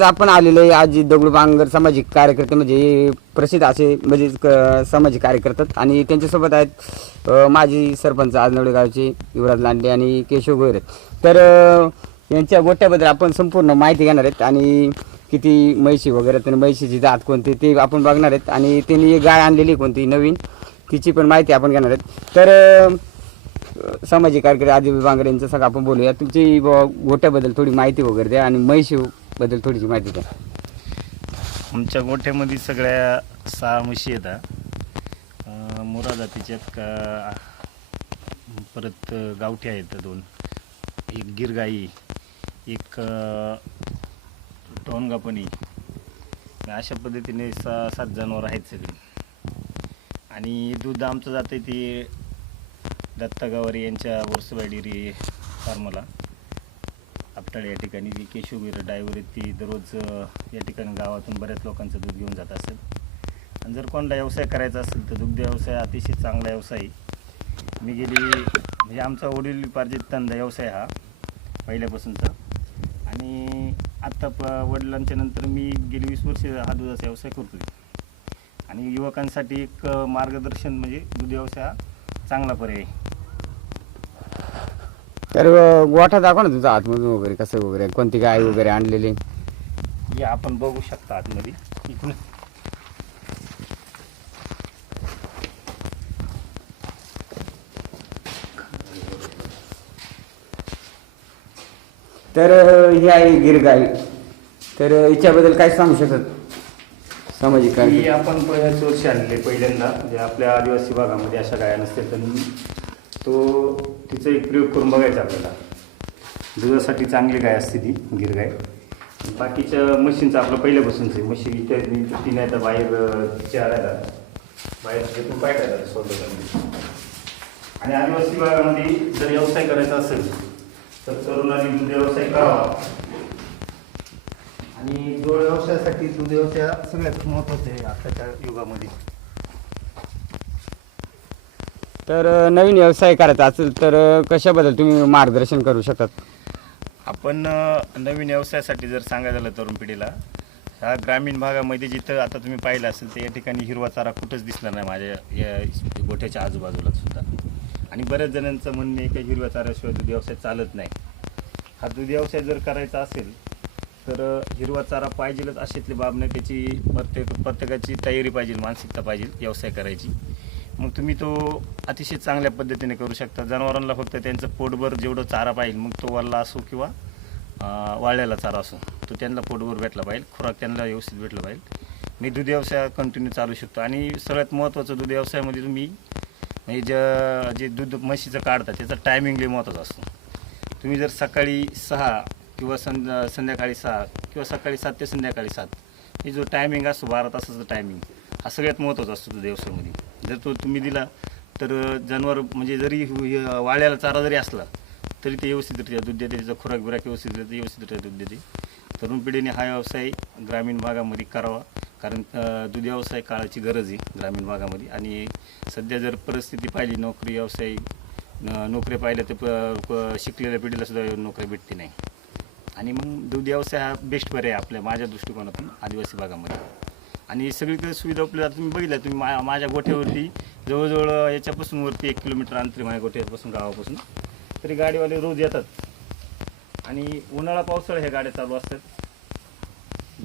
आज आपण आलेलो आहे आजी दगडू बांगर सामाजिक कार्यकर्ते म्हणजे प्रसिद्ध असे म्हणजे सामाजिक कार्यकर्ते आणि त्यांच्यासोबत आहेत माजी सरपंच आजनवडे गावचे युवराज लांडे आणि केशव गोरे. तर यांच्या गोट्याबद्दल आपण संपूर्ण माहिती घेणार आहेत आणि किती म्हैशी वगैरे तर म्हैशीची जात कोणती ते आपण बघणार आहेत आणि त्यांनी गाय आणलेली कोणती नवीन तिची पण माहिती आपण घेणार आहेत. तर सामाजिक कार्यकर्ते आजी बांगर यांचं सगळं आपण बोलूया. तुमची गोट्याबद्दल थोडी माहिती वगैरे द्या आणि म्हैशीबद्दल थोडीशी माहिती द्या. आमच्या गोठ्यामध्ये सगळ्या 6 म्हशी येतात. मोरा जातीच्या का परत गावठी आहेत 2, एक गिर गाई, एक टोनगापणी. अशा पद्धतीने 6-7 जनावर आहेत सगळी. आणि दूध आमचं जातं ते दत्ता गावारी यांच्या वर्सबाई डेअरी फार्मला आपटाळे या ठिकाणी. जी केशवगिरी ड्रायव्हर आहेत ती दररोज या ठिकाणी गावातून बऱ्याच लोकांचं दूध घेऊन जात असेल. आणि जर कोणाला व्यवसाय करायचा असेल तर दुग्ध व्यवसाय अतिशय चांगला व्यवसाय आहे. मी गेली म्हणजे आमचा वडिलोपार्जित धंदा व्यवसाय हा पहिल्यापासूनचा. आणि आत्ता वडिलांच्या नंतर मी गेली 20 वर्ष हा दुधाचा व्यवसाय करतो. आणि युवकांसाठी एक मार्गदर्शन म्हणजे दूध व्यवसाय हा चांगला पर्याय. तर गोठा दाखवा ना तुमचा आतमधून वगैरे कसं वगैरे कोणती गाय वगैरे आणलेली हे आपण बघू शकता आतमध्ये. इकडून तर ही आहे गिर गाय. तर हिच्याबद्दल काय सांगू शकतात सामाजिक ही कार्य? आपण बऱ्याच वर्षी आणले पहिल्यांदा. जे आपल्या आदिवासी भागामध्ये अशा गाया नसतात तर तो तिचा एक प्रयोग करून बघायचा आपल्याला. दुधासाठी चांगली गाय असते ती गिर गाय. बाकीच्या म्हशींचं आपलं पहिल्यापासूनच आहे. म्हशी तिने आता बाहेर तिच्या आल्या बाहेर तिथून पाहिजे स्वतः. आणि आदिवासी भागामध्ये जर व्यवसाय करायचा असेल तर तरुणांनी दूध व्यवसाय करावा. आणि जोड व्यवसायासाठी दूध व्यवसाय सगळ्यात महत्त्वाचं आहे आताच्या युगामध्ये. तर नवीन व्यवसाय करायचा असेल तर कशाबद्दल तुम्ही मार्गदर्शन करू शकतात? आपण नवीन व्यवसायासाठी जर सांगायचं झालं तरुण पिढीला, ह्या ग्रामीण भागामध्ये जिथं आता तुम्ही पाहिलं असेल तर या ठिकाणी हिरवा चारा कुठंच दिसला नाही माझ्या या गोठ्याच्या आजूबाजूला सुद्धा. आणि बऱ्याच जणांचं म्हणणं आहे की हिरव्या चाऱ्याशिवाय दूध व्यवसाय चालत नाही. हा दूध व्यवसाय जर करायचा असेल तर हिरवा चारा पाहिजेलच अशातली बाब नाही. त्याची प्रत्येकाची तयारी पाहिजे, मानसिकता पाहिजे व्यवसाय करायची. मग तुम्ही तो अतिशय चांगल्या पद्धतीने करू शकता. जनावरांना फक्त त्यांचं पोटभर जेवढं चारा पाहिजे, मग तो वल्ला असो किंवा वाळलेला चारा असो, तो त्यांना पोटभर भेटला पाहिजे, खुराक त्यांना व्यवस्थित भेटला पाहिजे. मी दूध व्यवसाय कंटिन्यू चालू शकतो. आणि सगळ्यात महत्त्वाचं दूध व्यवसायामध्ये तुम्ही म्हणजे जे दूध म्हशीचं काढता त्याचा टायमिंग लई महत्त्वाचा असतो. तुम्ही जर सकाळी 6 किंवा संध्याकाळी 6 किंवा सकाळी 7 ते संध्याकाळी 7 हे जो टायमिंग असतो 12 तासाचा टायमिंग हा सगळ्यात महत्त्वाचा असतो दूध व्यवसायामध्ये. जर तो तुम्ही दिला तर जनावर म्हणजे जरी वाळ्याला चारा जरी असला तरी ते व्यवस्थितरित्या दूध देते. त्याचा खुराक बिराक व्यवस्थितरित्या दूध देते. तरुण पिढीने हा व्यवसाय ग्रामीण भागामध्ये करावा. कारण दूध व्यवसाय काळाची गरज आहे ग्रामीण भागामध्ये. आणि सध्या जर परिस्थिती पाहिली नोकरी व्यवसाय नोकऱ्या पाहिल्या तर शिकलेल्या पिढीला सुद्धा नोकरी भेटते नाही. आणि मग दूध व्यवसाय हा बेस्ट पर्याय आपल्या माझ्या दृष्टिकोनातून आदिवासी भागामध्ये. आणि सगळीकडे सुविधा उपलब्ध तुम्ही बघितल्या. तुम्ही माझ्या गोठ्यावरती जवळजवळ याच्यापासून वरती 1 किलोमीटर अंतर माझ्या गोठ्यापासून गावापासून. तरी गाडीवाले रोज येतात. आणि उन्हाळा पावसाळा ह्या गाड्या चालू असतात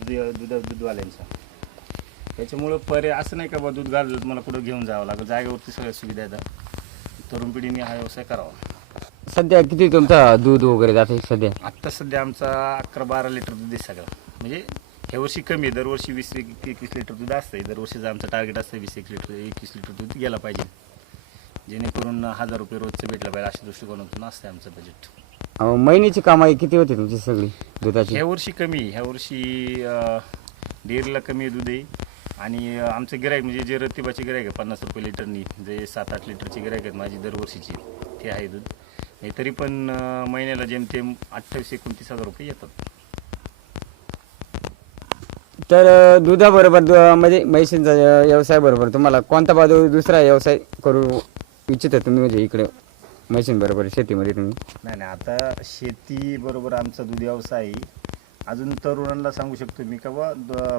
दूधवाल्यांचा. त्याच्यामुळं पर्याय असं नाही का बा दूध घाललं तुम्हाला कुठं घेऊन जावं लागेल. जागेवरती सगळ्या सुविधा येतात. तरुण पिढीने हा व्यवसाय करावा. सध्या किती तुमचा दूध वगैरे जाते सध्या? आत्ता सध्या आमचा 11-12 लिटर दूध आहे सगळं. म्हणजे ह्या वर्षी कमी आहे. दरवर्षी 20-21 लिटर दूध असतं. दरवर्षीचं आमचं टार्गेट असतं 20-21 लिटर दूध गेला पाहिजे, जेणेकरून 1000 रुपये रोजचं भेटलं पाहिजे अशा दृष्टिकोनातून असतं आमचं बजेट. महिन्याची कमाई किती होते तुमची सगळी दुधाची? ह्या वर्षी कमी. ह्या वर्षी डेअरीला कमी दूध आहे. आणि आमचं गिराईक म्हणजे जे रतिबाचे गिराईक आहे 50 रुपये लिटरनी, जे 7-8 लिटरची गिराईक आहेत माझी दरवर्षीची, ते आहे दूध. तरी पण महिन्याला जेमतेम 28-29 हजार रुपये येतात. तर दुधाबरोबर म्हणजे म्हैशींचा व्यवसाय बरोबर तुम्हाला कोणता बाजू दुसरा व्यवसाय करू इच्छिता तुम्ही? म्हणजे इकडे म्हैशींबरोबर शेतीमध्ये तुम्ही? नाही आता शेती बरोबर आमचा दूध व्यवसाय अजून तरुणांना सांगू शकतो मी का बा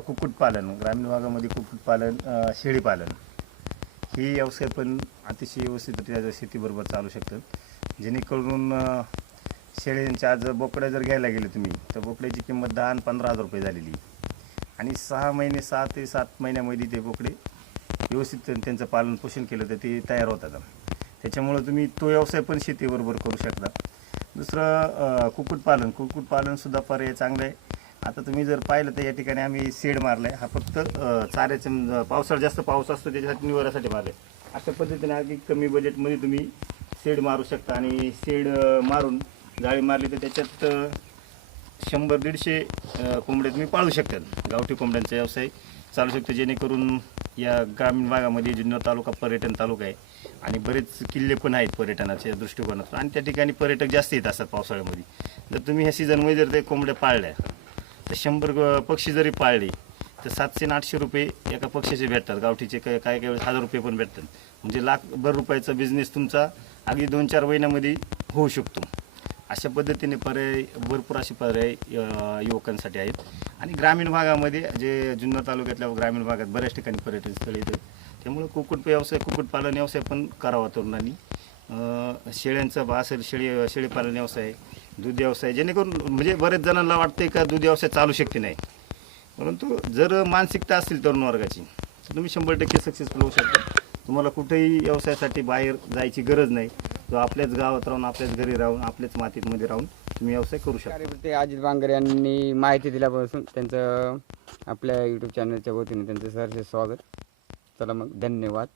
कुक्कुटपालन, ग्रामीण भागामध्ये कुक्कुटपालन, शेळीपालन ही व्यवसाय पण अतिशय व्यवस्थितरित्या शेतीबरोबर चालू शकतात. जेणेकरून शेळ्यांच्या आज बोकड्या जर घ्यायला गेले तुम्ही तर बोकड्याची किंमत 10 आणि 15,000 रुपये झालेली आणि 6 ते 7 महिन्यामध्ये ते बोकडे व्यवस्थित त्यांचं पालन पोषण केलं तर ते तयार होतात. त्याच्यामुळं तुम्ही तो व्यवसाय पण शेतीबरोबर करू शकता. दुसरं कुक्कुटपालनसुद्धा पर्याय चांगला आहे. आता तुम्ही जर पाहिलं तर या ठिकाणी आम्ही शेड मारला आहे. हा फक्त चाऱ्याचं पावसाळ्यात जास्त पाऊस असतो त्याच्यासाठी निवाऱ्यासाठी मारला आहे. अशा पद्धतीने अगदी कमी बजेटमध्ये तुम्ही शेड मारू शकता आणि शेड मारून जाळी मारली तर त्याच्यात 100-150 कोंबडे तुम्ही पाळू शकतात. गावठी कोंबड्यांचा व्यवसाय चालू शकतो. जेणेकरून या ग्रामीण भागामध्ये जुन्नर तालुका पर्यटन तालुका आहे आणि बरेच किल्ले पण आहेत पर्यटनाच्या दृष्टिकोनातून आणि त्या ठिकाणी पर्यटक जास्त येत असतात पावसाळ्यामध्ये. जर तुम्ही ह्या सीझनमध्ये जर ते कोंबड्या पाळल्या तर 100 पक्षी जरी पाळले तर 700 आणि 800 रुपये एका पक्षीचे भेटतात. गावठीचे काही वेळेस 1000 रुपये पण भेटतात. म्हणजे लाखभर रुपयाचा बिझनेस तुमचा अगदी 2-4 महिन्यामध्ये होऊ शकतो. अशा पद्धतीने पर्याय भरपूर असे पर्याय युवकांसाठी आहेत. आणि ग्रामीण भागामध्ये जे जुन्नर तालुक्यातल्या ग्रामीण भागात बऱ्याच ठिकाणी पर्यटन स्थळे आहेत. त्यामुळे कुक्कुटपालन व्यवसाय पण करावा तरुणांनी. शेळ्यांचा असेल शेळीपालन व्यवसाय, दूध व्यवसाय, जेणेकरून म्हणजे बरेच जणांना वाटते का दूध व्यवसाय चालू शकते नाही, परंतु जर मानसिकता असेल तरुण वर्गाची तर तुम्ही 100% सक्सेसफुल होऊ शकता. तुम्हाला कुठेही व्यवसायासाठी बाहेर जायची गरज नाही. तो आपल्याच गावात राहून, आपल्याच घरी राहून, आपल्याच मातीमध्ये राहून तुम्ही व्यवसाय करू शकता. कार्यकर्ते अजित बांगर यांनी माहिती दिल्यापासून त्यांचं आपल्या यूट्यूब चॅनलच्या वतीने त्यांचं सहर्ष स्वागत. चला मग, धन्यवाद.